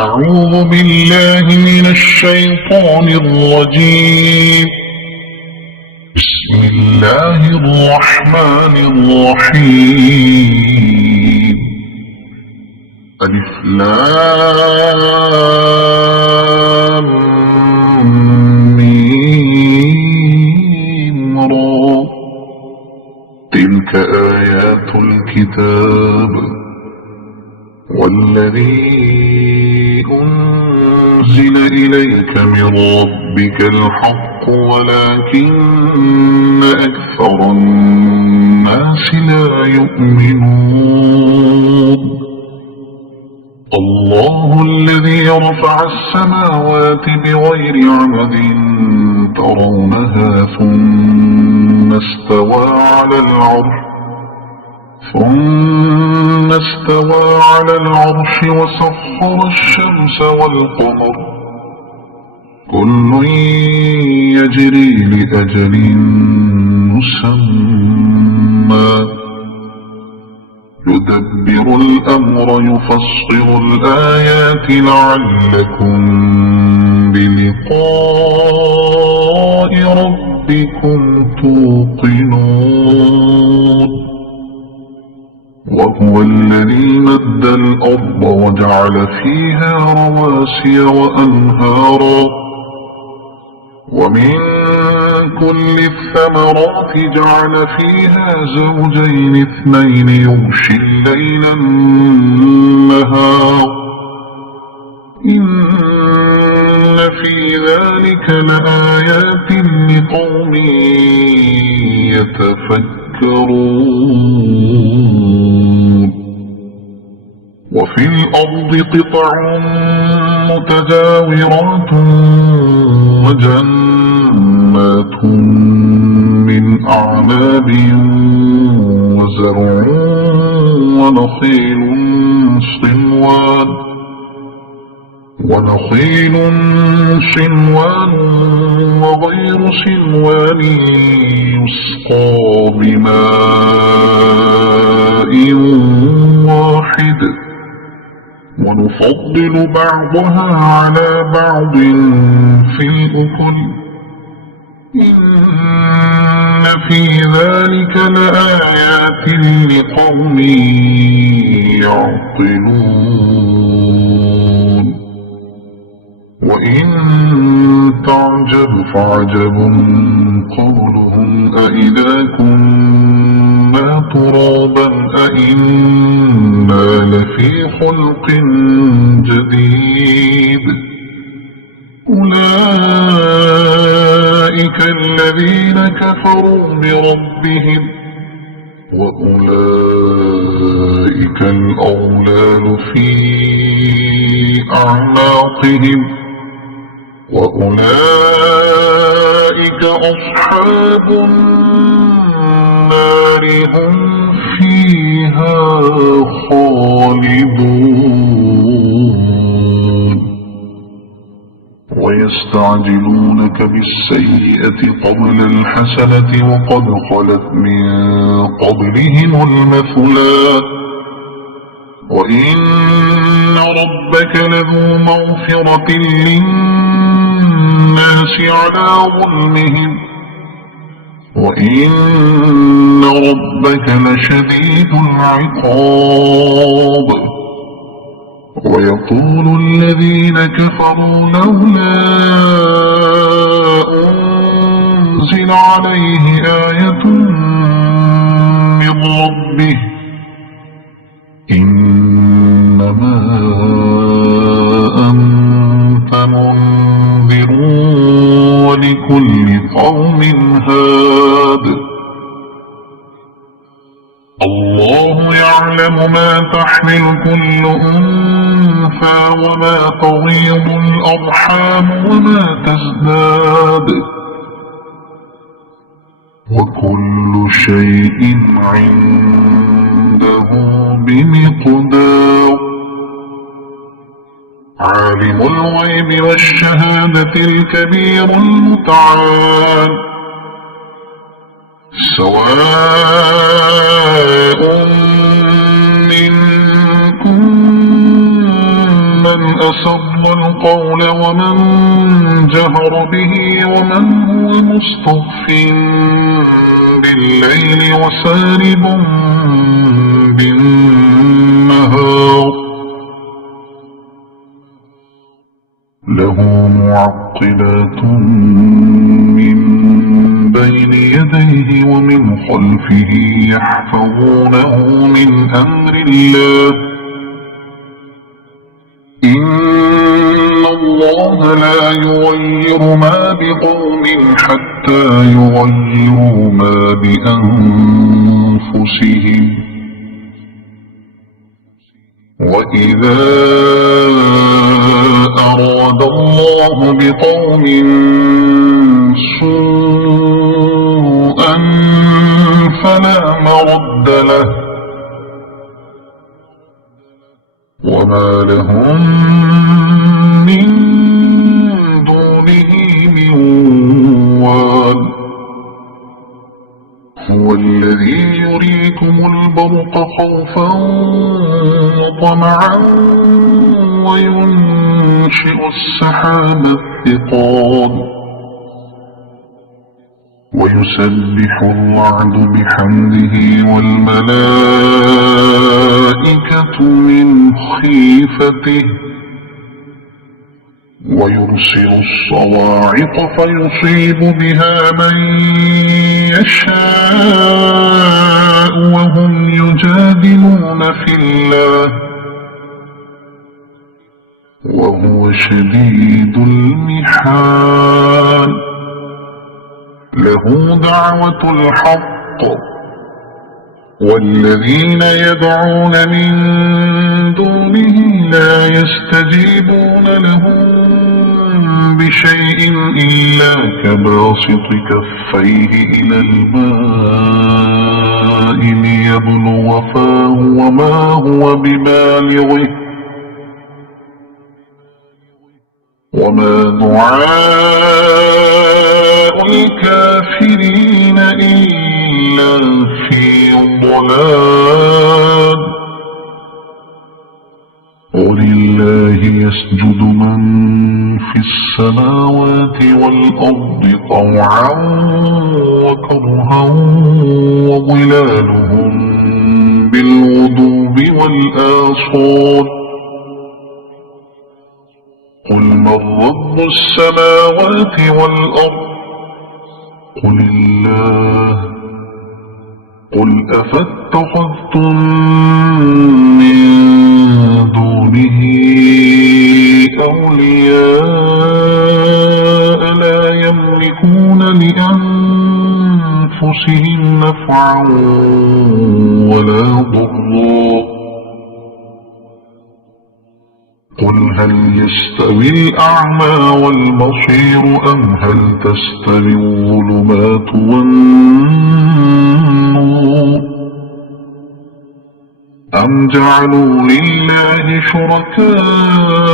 أعوذ بالله من الشيطان الرجيم. بسم الله الرحمن الرحيم. ألف لام ميم را. تلك آيات الكتاب والذي أنزل إليك من ربك الحق ولكن أكثر الناس لا يؤمنون. الله الذي رفع السماوات بغير عمد ترونها ثم استوى على العرش وسخر الشمس والقمر كل يجري لأجل مسمى يدبر الأمر يفصل الآيات لعلكم بلقاء ربكم توقنون. وهو الذي مد الأرض وجعل فيها رواسي وأنهارا ومن كل الثمرات جعل فيها زوجين اثنين يغشي الليل النهار إن في ذلك لآيات لقوم يتفكرون. وفي الأرض قطع متجاورات وجنات من أعناب وزرع ونخيل صنوان وغير صنوان يسقى بماء واحد ونفضل بعضها على بعض في الأكل إن في ذلك لآيات لقوم يعقلون. وإن تعجب فعجب قولهم أإذا كنا ترابا أإنا لفي خلق جديد أولئك الذين كفروا بربهم وأولئك الأغلال في أعناقهم وأولئك أصحاب النار هم فيها خالدون. ويستعجلونك بالسيئة قبل الحسنة وقد خلت من قبلهم المثلات وإن ربك لذو مغفرة للناس على ظلمهم وإن ربك لشديد العقاب. ويقول الذين كفروا لولا أنزل عليه آية من ربه إنما أنت منذر ولكل قوم هاد. الله يعلم ما تحمل كل أنثى وما تغيض الأرحام وما تزداد وكل شيء عنده بمقدار. عالم الغيب والشهادة الكبير المتعال سواء منكم من من أسر القول ومن جهر به ومن هو مستخف بالليل وسارب بالنهار له معقبات من بين يديه ومن خلفه يحفظونه من أمر الله إن الله لا يغير ما بقوم حتى يغيروا ما بأنفسهم وإذا أراد الله بقوم سوءا فلا مرد له وما لهم من دونه من وال هو الذي يريكم البرق خوفا وطمعا وينشئ السحاب الثقال ويسبح الرعد بحمده والملائكة من خيفته ويرسل الصواعق فيصيب بها من يشاء وهم يجادلون في الله وهو شديد المحال له دعوة الحق والذين يدعون من دونه لا يستجيبون لهم بشيء إلا كباسط كفيه إلى الماء ليبلغ فاه وما هو ببالغه وما دعاء الكافرين إلا في ضلال ولله يسجد من في السماوات والأرض طوعا وكرها وظلالهم بالغدو والآصال قل من رب السماوات والأرض قل الله قل أفاتخذتم من دونه أولياء لا يملكون لأنفسهم نفعا ولا ضرا قل هل يستوي الأعمى والبصير أم هل تستوي الظلمات والنور أم جعلوا لله شركاء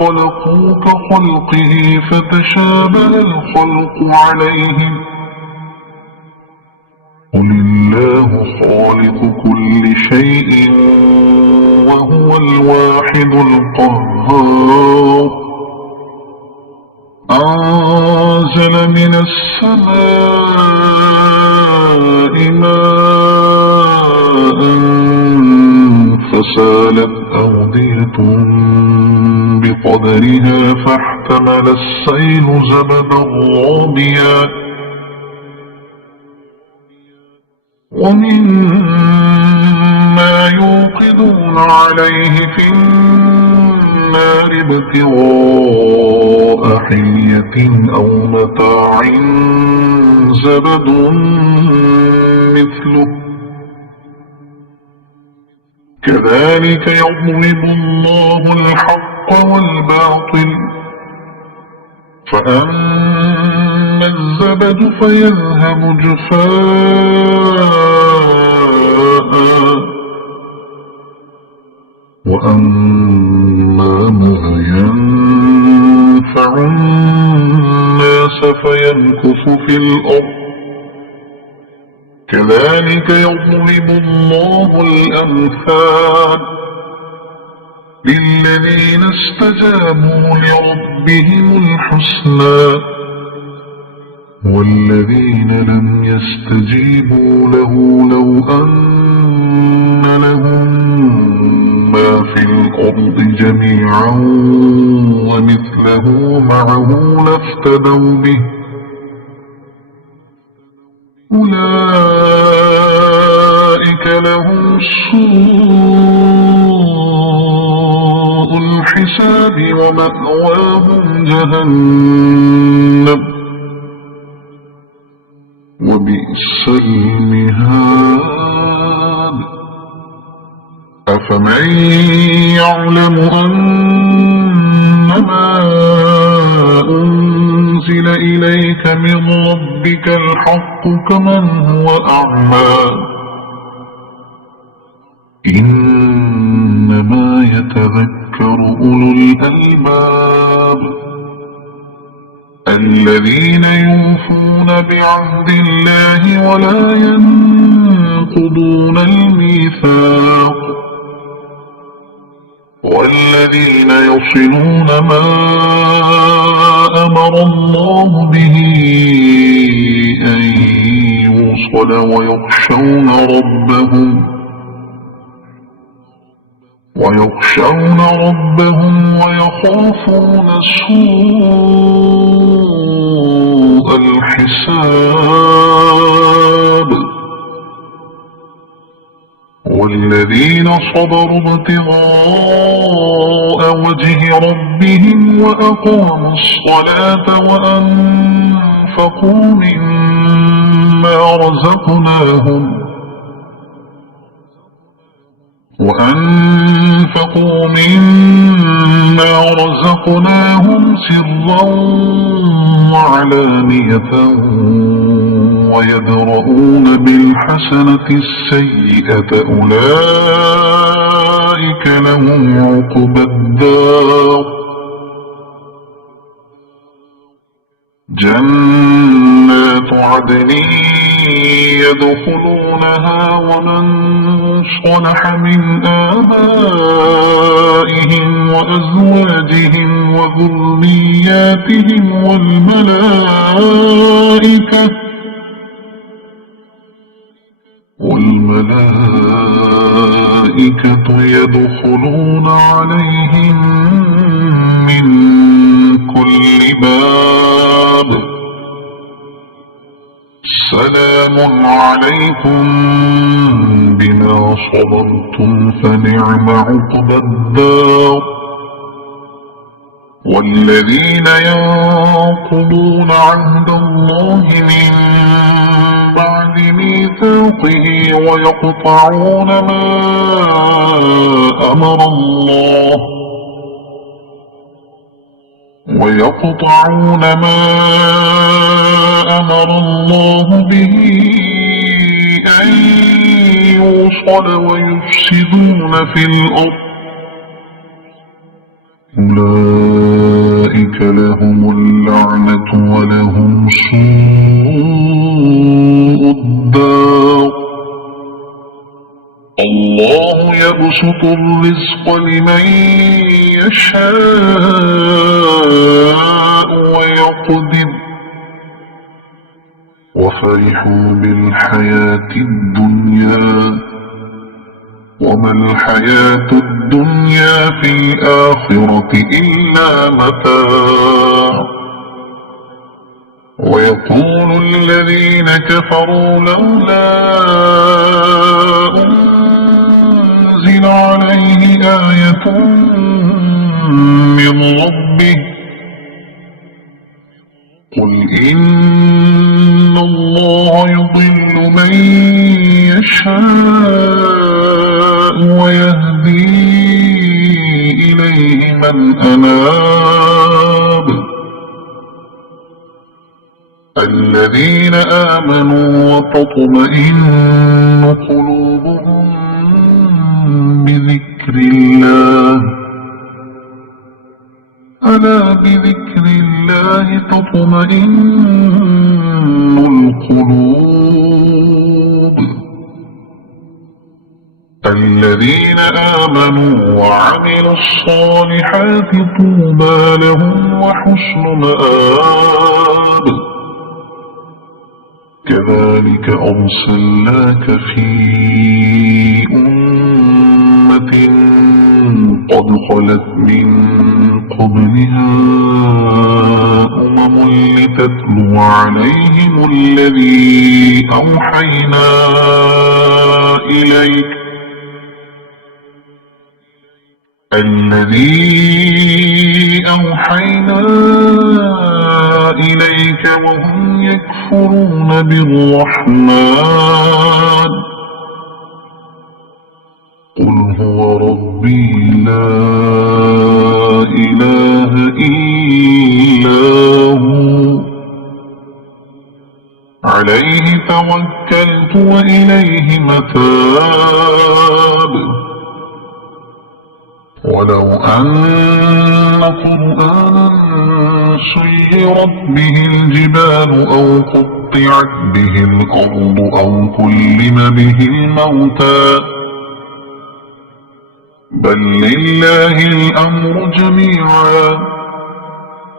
خلقوا كخلقه فتشابه الخلق عليهم قل الله خالق كل شيء وهو الواحد القهار أنزل من السماء ماء فسالت أودية بقدرها فاحتمل السيل زبدا رابيا ومما يوقدون عليه في النار ابتغاء حلية أو متاع زبد مثله كذلك يضرب الله الحق والباطل فأما الزبد فيذهب جفاء وأما ما ينفع الناس فيمكث في الأرض كذلك يضرب الله الأمثال للذين استجابوا لربهم الحسنى والذين لم يستجيبوا له لو أن لهم ما في الأرض جميعا ومثله معه لافتدوا به أولئك لهم سوء الحساب ومأواهم جهنم وبئس المهاد أفمن يعلم أنما أنزل إليك من ربك الحق كمن هو أعمى إنما يتذكر أولو الألباب الذين يوفون بعهد الله ولا ينقضون الميثاق والذين يصلون ما أمر الله به أن يوصل ويخشون ربهم ويخافون سوء الحساب والذين صبروا ابتغاء وجه ربهم وأقاموا الصلاة وأنفقوا مما رزقناهم سرا وعلانية ويدرؤون بالحسنة السيئة أولئك لهم عقبى الدار جنات عدن يدخلونها ومن صلح من آبائهم وأزواجهم وذرياتهم والملائكة يدخلون عليهم من كل باب سلام عليكم بما صبرتم فنعم عقبى الدار والذين ينقضون عهد الله من بعد ميثاقه ويقطعون ما أمر الله به أن يوصل ويفسدون في الأرض أولئك لهم اللعنة ولهم سوء الدار الله يبسط الرزق لمن يشاء ويقدر وفرحوا بالحياة الدنيا وما الحياة الدنيا في الآخرة إلا متاع ويقول الذين كفروا لولا أنزل عليه آية من ربه قل إن الله يضل من يشاء ويهدي إليه من أناب الذين آمنوا وتطمئن قلوبهم بذكر الله ألا بذكر الله تطمئن القلوب الذين آمنوا وعملوا الصالحات طوبى لهم وحسن مآب كذلك أرسلناك في أمة قد خلت من قبلها لتتلو عليهم الذي أوحينا إليك وهم يكفرون بالرحمن قل هو ربي لا إله إلا هو عليه توكلت وإليه متاب ولو أن قرآنا سيرت به الجبال أو قطعت به الأرض أو كلم به الموتى بل لله الأمر جميعا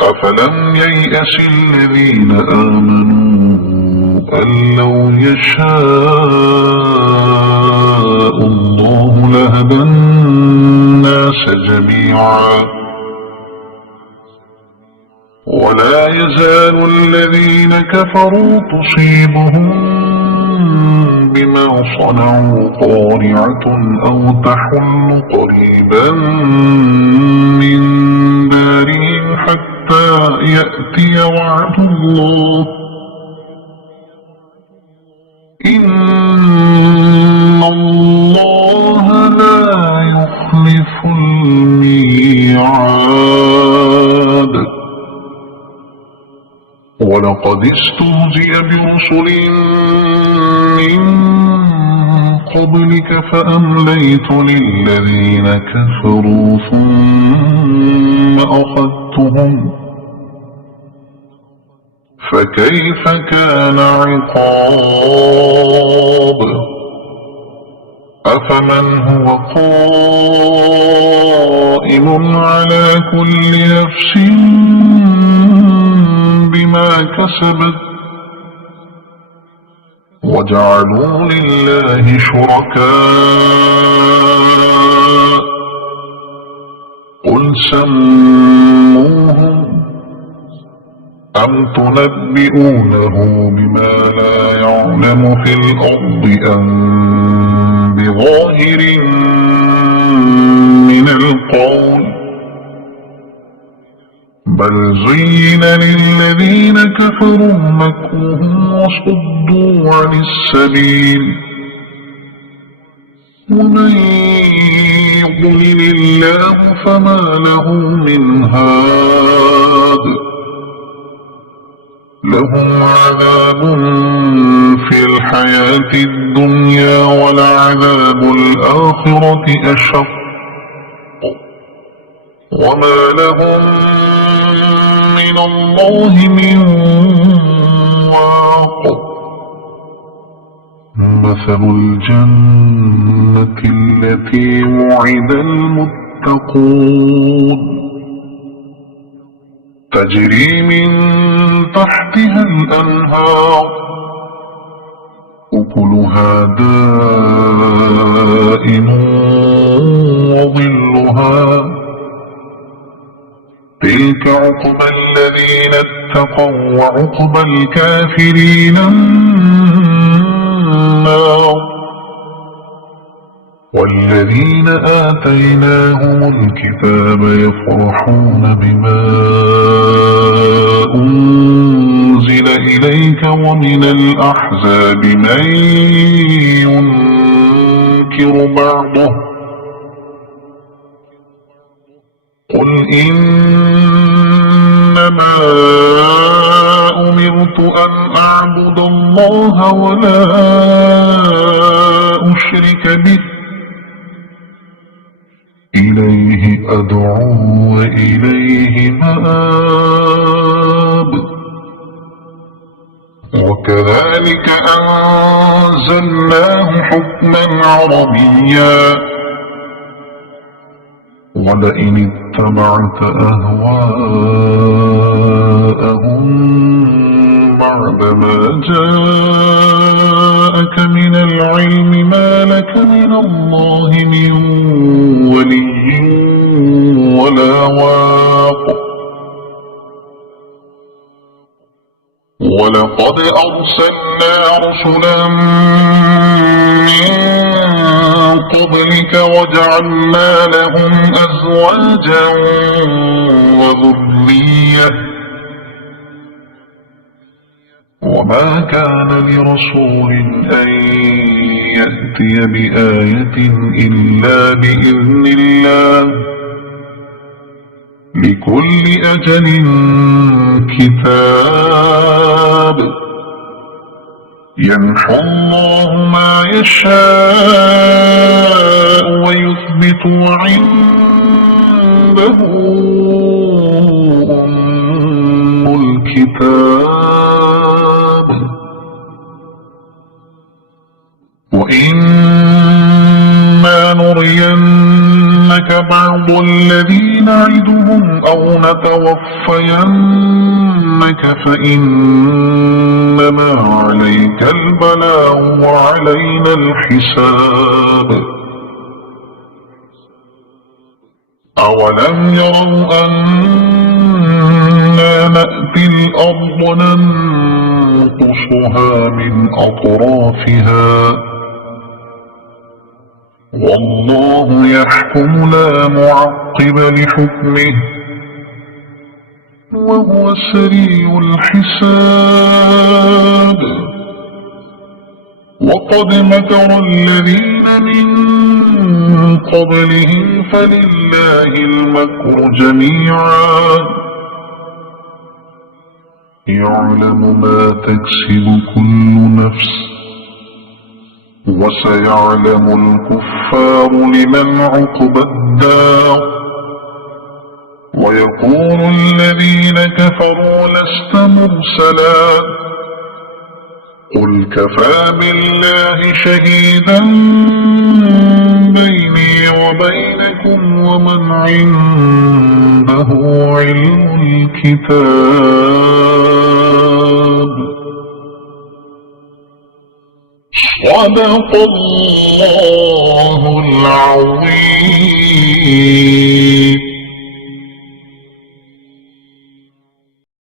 أفلم ييأس الذين آمنوا أن لو يشاء الله لهدى الناس جميعا ولا يزال الذين كفروا تصيبهم بما صنعوا قارعة أو تحل قريبا من دارهم حتى يأتي وعد الله إن الله لا يخلف الميعاد ولقد استهزئ برسل من قبلك فأمليت للذين كفروا ثم أخذتهم فكيف كان عقاب أفمن هو قائم على كل نفس بما كسبت وجعلوا لله شركاء قل سموهم أم تنبئونه بما لا يعلم في الأرض أم بظاهر من القول بل زين للذين كفروا مكرهم وصدوا عن السبيل ومن يضلل الله فما له من هاد لهم عذاب في الحياة الدنيا ولعذاب الآخرة أشق وما لهم من الله من واق مثل الجنة التي وعد المتقون تجري من تحتها الأنهار أكلها دائم وظلها تلك عقبى الذين اتقوا وعقبى الكافرين النار والذين آتيناهم الكتاب يفرحون بما أنزل إليك ومن الأحزاب من ينكر بعضه قل إنما أمرت أن أعبد الله ولا أشرك به إليه أدعو وإليه مآب وكذلك أنزلناه حكما عربيا ولئن اتبعت أهواءهم بعدما جاءك من العلم ما لك من الله من ولي ولا واق ولقد أرسلنا رسلا من قبلك وجعلنا لهم أزواجا وذرية وما كان لرسول أن يأتي بآية إلا بإذن الله لكل أجل كتاب يمحو الله ما يشاء ويثبت وعنده أم الكتاب وإما نرينك بعض الذي نعدهم أو نتوفينك فإنما عليك البلاغ وعلينا الحساب أولم يروا أنا نأتي الأرض ننقصها من أطرافها والله يحكم لا معقب لحكمه وهو سريع الحساب وقد مكر الذين من قبلهم فلله المكر جميعا يعلم ما تكسب كل نفس وسيعلم الكفار لمن عقبى الدار ويقول الذين كفروا لست مرسلا قل كفى بالله شهيدا بيني وبينكم ومن عنده علم الكتاب صدق الله العظيم.